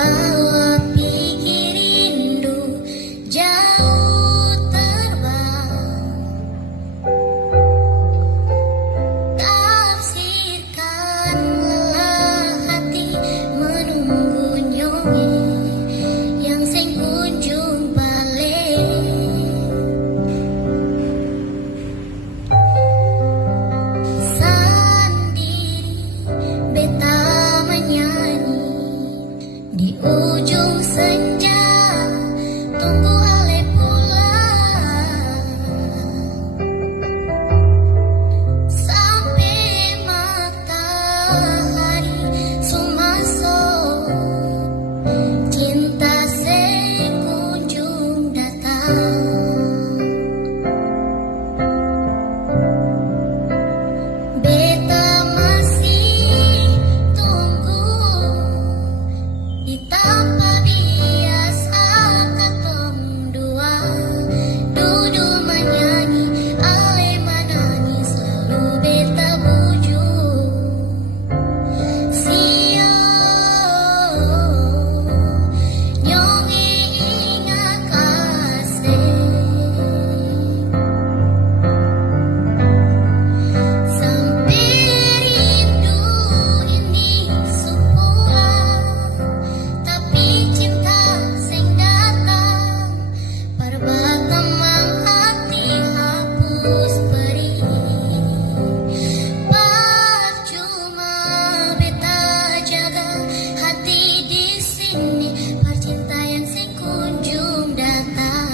Bawa pikir rindu jauh terbang, tafsirkanlah hati menunggu nyonya yang seng kunjung balik. Sendiri beta menyanyi di ujung senja, tunggu ale pulang sampai matahari sumasok. Cinta seng kunjung datang. Beta masih tunggu di tempat biasa katong dua, duduk menyanyi, ale menangis, lalu beta bujuk. Sio nyonge ingat kasih, sampai rindu ini sepulang, tapi cinta seng datang. Perbatamang hati hapus perih, percuma beta jaga hati di sini, percintaan seng kunjung datang.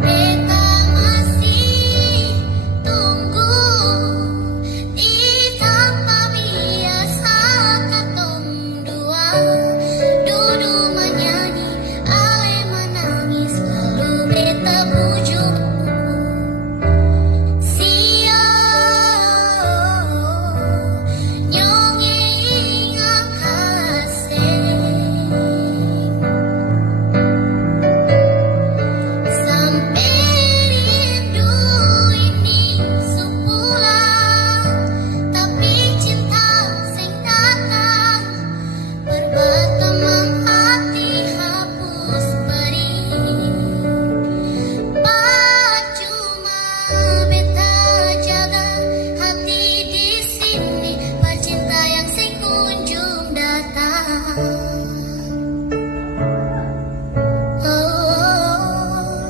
Beta masih tunggu di tempat biasa katong dua, duduk menyanyi, ale menangis, lalu beta bujuk. Sio nyonge ingat kasih, sampai rindu ini sepulang, tapi cinta seng datang. Perbatamang hati hapus perih, percuma beta jaga hati di sini, percinta yang seng kunjung datang. Oh,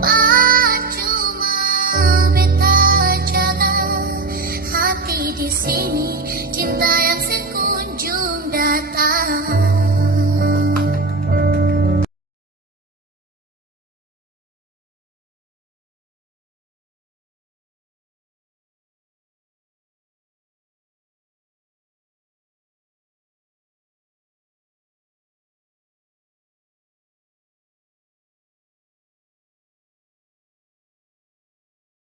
percuma beta jaga hati di sini,